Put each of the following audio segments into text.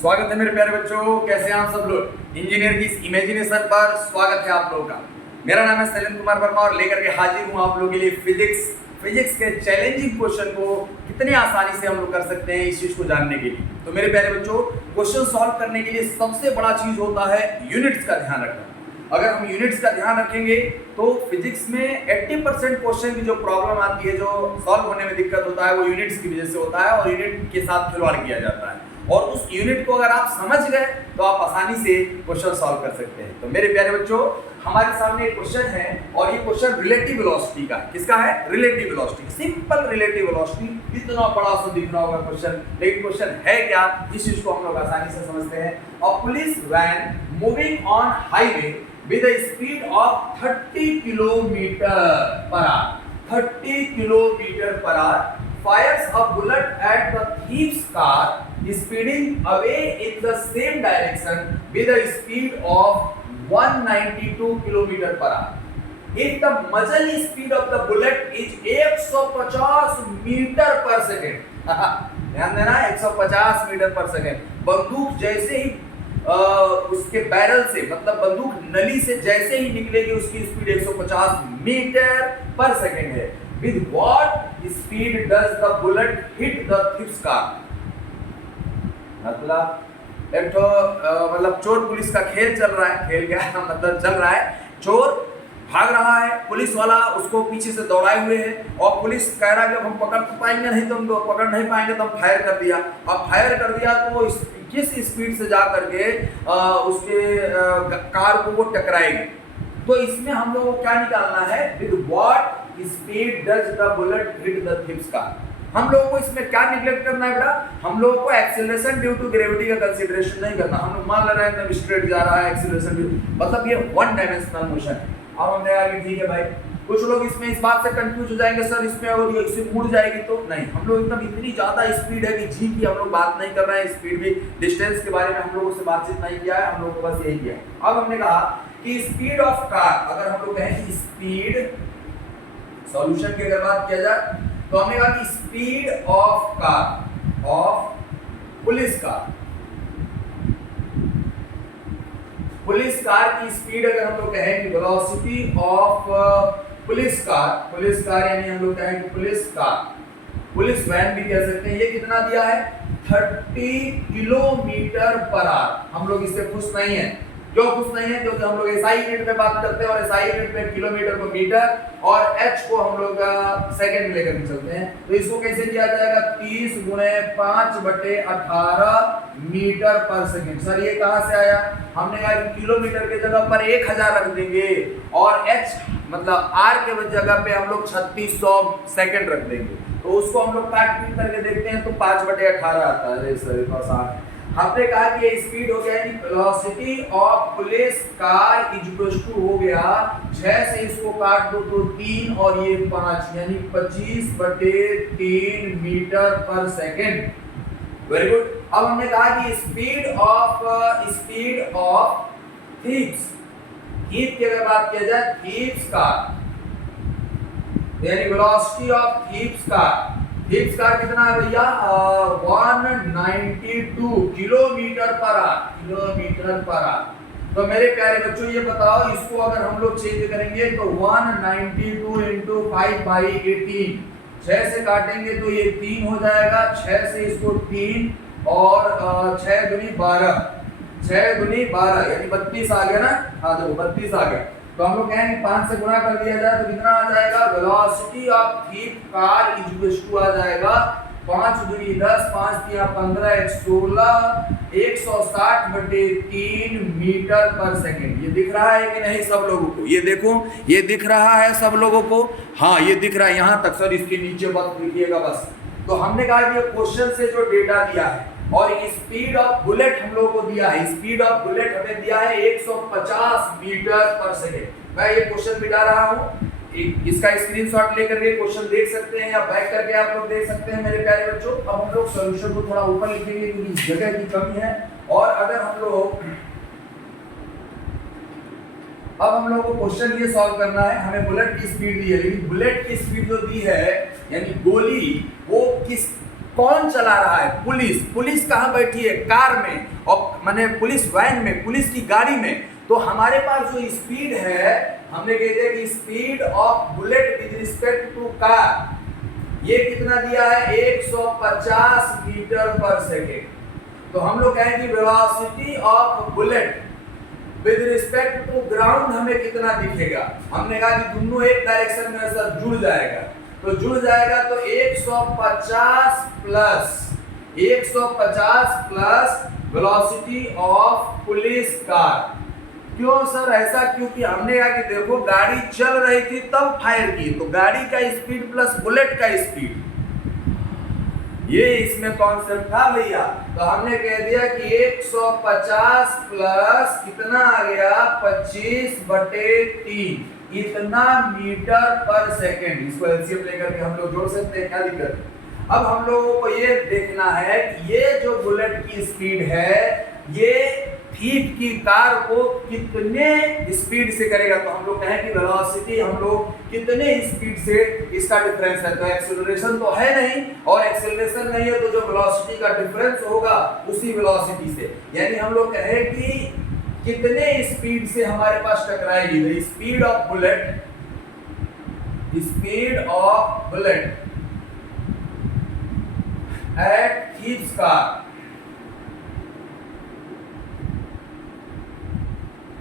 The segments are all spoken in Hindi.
स्वागत है मेरे प्यारे बच्चों, कैसे हैं आप सब लोग। इंजीनियर की इस इमेजिनेशन पर स्वागत है आप लोगों का। मेरा नाम है शैलेंद्र कुमार वर्मा और लेकर के हाजिर हूं आप लोगों के लिए फिजिक्स के चैलेंजिंग क्वेश्चन को कितने आसानी से हम लोग कर सकते हैं इस चीज को जानने के लिए। तो मेरे प्यारे बच्चों, क्वेश्चन सॉल्व करने के लिए सबसे बड़ा चीज होता है यूनिट्स का ध्यान रखना। अगर हम यूनिट्स का ध्यान रखेंगे तो फिजिक्स में 80% क्वेश्चन की जो प्रॉब्लम आती है, जो सॉल्व होने में दिक्कत होता है, वो यूनिट्स की वजह से होता है और यूनिट के साथ खिलवाड़ किया जाता है। और उस यूनिट को अगर आप समझ गए तो आप आसानी से क्वेश्चन सॉल्व कर सकते हैं। तो मेरे प्यारे बच्चों, हमारे सामने एक क्वेश्चन है और ये क्वेश्चन रिलेटिव वेलोसिटी का। किसका है? Relative velocity, simple relative velocity. इतना बड़ा सा दिख रहा होगा क्वेश्चन, लेकिन क्वेश्चन है क्या, इस चीज को हम लोग आसानी से समझते हैं। A police van moving on highway with a speed of 30 kilometer per hour, 30 kilometer per hour, fires a bullet at the thief's car, speeding away in the same direction with a speed of 192 kilometer per hour. If the muzzle speed of the bullet is 150 meter पर सेकेंड, ध्यान देना, 150 मीटर पर सेकेंड। बंदूक जैसे ही उसके बैरल से, मतलब बंदूक नली से जैसे ही निकलेगी, उसकी स्पीड 150 मीटर पर सेकेंड है। With what speed does the bullet hit the thief's car? मतलब एक तो मतलब चोर पुलिस का खेल चल रहा है। खेल क्या मतलब चल रहा है, चोर भाग रहा है, पुलिस वाला उसको पीछे से दौड़ाए हुए है और पुलिस कह रहा है कि हम पकड़ पाएंगे नहीं, तो हम पकड़ नहीं पाएंगे, तो हम फायर कर दिया। अब फायर कर दिया तो वो किस स्पीड से जा करके उसके कार को वो टकराएगी। तो इसमें हम लोगों को क्या निकालना है? With what speed does the bullet hit the thief's car. हम लोगों को इसमें क्या निगलेक्ट करना है बेटा? हम लोगों को एक्सीलरेशन ड्यू टू ग्रेविटी का कंसीडरेशन नहीं करना। हम लोग मान ले रहे हैं एकदम स्ट्रेट जा रहा है, एक्सीलरेशन मतलब ये वन डायमेंशनल मोशन है। अब हमने आगे ठीक है भाई, कुछ लोग इसमें इस बात से कंफ्यूज हो जाएंगे, सर इसमें और ये इससे मुड़ जाएगी तो नहीं। हम लोग एकदम इतनी ज्यादा स्पीड है कि जी की हम लोग बात नहीं कर रहे हैं। स्पीड भी, डिस्टेंस के बारे में हम लोगों से बातचीत नहीं किया है, हम लोगों को बस यही किया। अब हमने कहा कि स्पीड ऑफ कार, अगर हम लोग कहें कि स्पीड, सॉल्यूशन की अगर बात किया जाए तो हमने कहा कि speed of car, of police car, police car की स्पीड अगर हम लोग कहें कि वेलोसिटी ऑफ पुलिस कार यानी हम लोग कहें कि पुलिस वैन भी कह सकते हैं, ये कितना दिया है? 30 किलोमीटर पर आवर। हम लोग इससे खुश नहीं है। क्यों खुश नहीं है? क्योंकि हम लोग एसआई यूनिट में बात करते हैं और एसआई यूनिट में किलोमीटर को मीटर और एच को हम लोग सेकंड में लेकर चलते हैं। तो इसको कैसे किया जाएगा? 30 गुणे 5/18 मीटर पर सेकंड। सर ये कहां से आया? हमने कहा कि किलोमीटर के जगह पर 1000 रख देंगे और एच मतलब आर के जगह पे हम लोग 3600 सेकंड रख देंगे। तो उसको हम लोग काट पीट करके देखते हैं तो 5/18 आता है। अरे सर पास आ, हमने कहा कि ये स्पीड हो गया, velocity of police car is equal to हो गया 6 से इसको काट दो तो 3 और ये 5 यानी 25/3 मीटर पर सेकेंड। Very good. अब हमने कहा कि स्पीड ऑफ थीव्स की अगर बात किया जाए, थीव्स कार यानी वेलोसिटी ऑफ थीव्स कार कितना है भैया? 192 किलोमीटर पर आवर। तो मेरे प्यारे बच्चों ये बताओ, इसको अगर हम लोग चेंज करेंगे तो 192 into 5/18, 6 से काटेंगे तो ये 3 हो जाएगा, 6 से इसको 3 और 6 दूनी 12, 6 दूनी 12 यानी 32 आ गया ना। हाँ देखो 32 आ गया। तो हम लोग कहेंगे 5 से गुणा कर दिया जाए तो कितना आ जाएगा? Velocity of thief car is equal to आ जाएगा 5 दूनी 10, 5 3 15, 16, 160/3 मीटर पर सेकेंड। ये दिख रहा है कि नहीं सब लोगों को? ये देखो, ये दिख रहा है सब लोगों को? हाँ ये दिख रहा है यहाँ तक। सर इसके नीचे बस लिखिएगा बस। तो हमने कहा कि क्वेश्चन से जो डेटा दिया है और स्पीड ऑफ बुलेट हम लोगों को दिया है, स्पीड ऑफ बुलेट हमें दिया है 150 मीटर पर सेकेंड। मैं ये क्वेश्चन मिटा रहा हूँ, इसका स्क्रीनशॉट लेकर के क्वेश्चन देख सकते हैं या बैक करके आप लोग देख सकते हैं मेरे प्यारे बच्चों। अब हम लोग सॉल्यूशन को थोड़ा ऊपर लिखेंगे क्योंकि जगह की कमी है। और अगर हम लोग अब हम लोग को क्वेश्चन ये सॉल्व करना है, हमें बुलेट की स्पीड दी है, लेकिन बुलेट की स्पीड जो दी है यानी गोली वो किस कौन चला रहा है? पुलिस। पुलिस कहाँ बैठी है? कार में, और माने पुलिस वैन में, पुलिस की गाड़ी में। तो हमारे पास जो स्पीड है, हमने कह दिया कि speed of bullet with respect to car, ये कितना दिया है? 150 मीटर पर सेकेंड। तो हम लोग कहें कि velocity of bullet with respect to ground हमें कितना दिखेगा? हमने कहा कि दोनों एक डायरेक्शन में ऐसा जुड़ जाएगा, तो जुड़ जाएगा तो 150 plus velocity of police car. क्यों सर ऐसा? क्योंकि हमने कहा कि देखो गाड़ी चल रही थी तब फायर की, तो गाड़ी का स्पीड प्लस बुलेट का स्पीड, ये इसमें कॉन्सेप्ट था भैया। तो हमने कह दिया कि 150 प्लस कितना आ गया? 25/3, इतना मीटर पर सेकेंड। इसको एलसीएम लेकर के हम लोग जोड़ सकते हैं, क्या दिक्कत है? अब हम लोगों को ये देखना है कि ये जो बुलेट की स्पीड है, ये थीप की कार को कितने स्पीड से करेगा। तो हम लोग कहें कि वेलोसिटी हम लोग कितने स्पीड से इसका डिफरेंस है। तो एक्सेलरेशन तो है नहीं, और एक्सेलरेशन नहीं है तो जो वेलोसिटी का डिफरेंस होगा उसी वेलोसिटी से, यानी हम लोग कहें कि कितने स्पीड से हमारे पास टकराएगी। The speed of bullet, speed of bullet at thief's car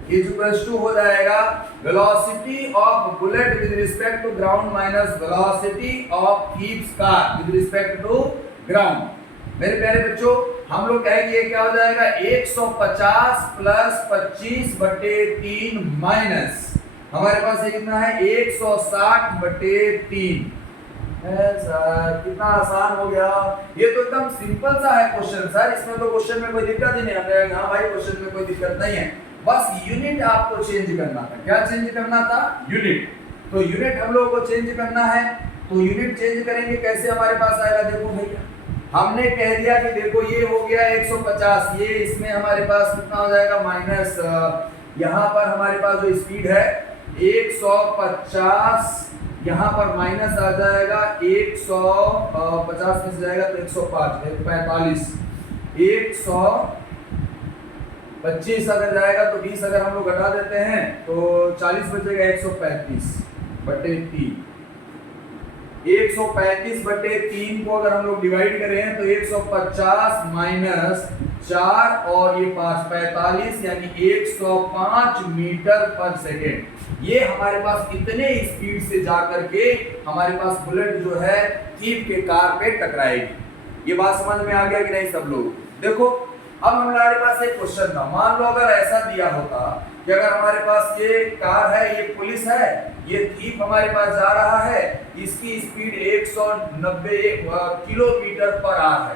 is equals to हो जाएगा velocity of bullet with respect to ground minus velocity of thief's car with respect to ground. मेरे प्यारे बच्चों, हम लोग कहेंगे ये क्या हो जाएगा? 150 प्लस 25/3 माइनस हमारे पास ये कितना है? 160/3। कितना आसान हो गया। ये तो एकदम सिंपल सा है क्वेश्चन सर, इसमें तो क्वेश्चन में कोई दिक्कत ही नहीं है। हाँ भाई, क्वेश्चन में कोई दिक्कत नहीं है, बस यूनिट आपको चेंज करना था। क्या चेंज करना था? यूनिट। तो यूनिट हम लोगों को चेंज करना है, तो यूनिट चेंज करेंगे कैसे? हमारे पास आएगा, देखो भैया, हमने कह दिया कि देखो ये हो गया 150, ये इसमें हमारे पास कितना हो जाएगा? माइनस, यहाँ पर हमारे पास जो स्पीड है 150, यहाँ पर माइनस आ जाएगा 150 में से जाएगा तो 105, 45, 125 अगर जाएगा तो 20 अगर हम लोग घटा देते हैं तो 40 बचेगा। 135/3, 135/3 को अगर हम लोग डिवाइड करें तो 150 माइनस 4 और ये 5, 45, यानी 105 मीटर पर सेकेंड। ये हमारे पास इतने स्पीड से जाकर के हमारे पास बुलेट जो है थीप के कार पे टकराएगी। ये बात समझ में आ गया कि नहीं सब लोग? देखो अब हमारे पास एक क्वेश्चन था, मान लो अगर ऐसा दिया होता कि अगर हमारे पास ये कार है, ये पुलिस है, ये थीप हमारे पास जा रहा है, इसकी स्पीड 190 किलोमीटर पर आवर है,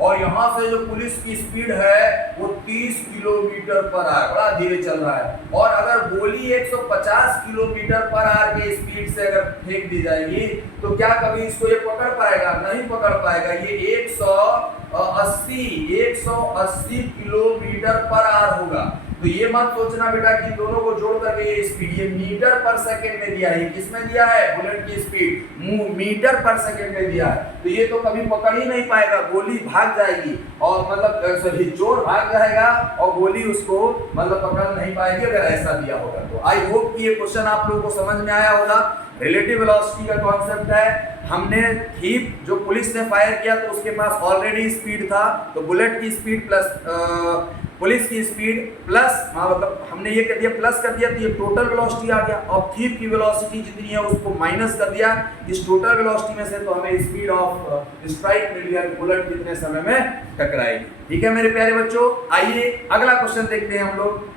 और यहाँ से जो पुलिस की स्पीड है वो 30 किलोमीटर पर आवर, बड़ा धीरे चल रहा है। और अगर गोली 150 किलोमीटर पर आवर के स्पीड से अगर फेंक दी जाएगी तो क्या कभी इसको ये पकड़ पाएगा? नहीं पकड़ पाएगा। ये 180 किलोमीटर पर आवर होगा। तो ये मत सोचना बेटा कि दोनों को जोड़ करके ये स्पीड, ये मीटर पर सेकंड में दिया है। किसमें दिया है? बुलेट की स्पीड मीटर पर सेकंड में दिया है। तो ये तो कभी पकड़ ही नहीं पाएगा, गोली भाग जाएगी, और मतलब सॉरी चोर भाग जाएगा और गोली उसको मतलब पकड़ नहीं पाएगी अगर ऐसा दिया होगा। तो आई होप कि ये क्वेश्चन आप लोगों को समझ में आया होगा। रिलेटिव वेलोसिटी का कॉन्सेप्ट है, हमने थीप जो पुलिस ने फायर किया तो उसके पास ऑलरेडी स्पीड था, तो बुलेट की स्पीड प्लस पुलिस की स्पीड प्लस, मतलब हमने ये कर दिया प्लस कर दिया तो ये टोटल वेलोसिटी आ गया, और थीप की वेलोसिटी जितनी है उसको माइनस कर दिया इस टोटल वेलोसिटी में से, तो हमें स्पीड ऑफ स्ट्राइक मिल गया कि बुलेट कितने समय में टकराएगी। ठीक है मेरे प्यारे बच्चों, आइए अगला क्वेश्चन देखते हैं हम लोग।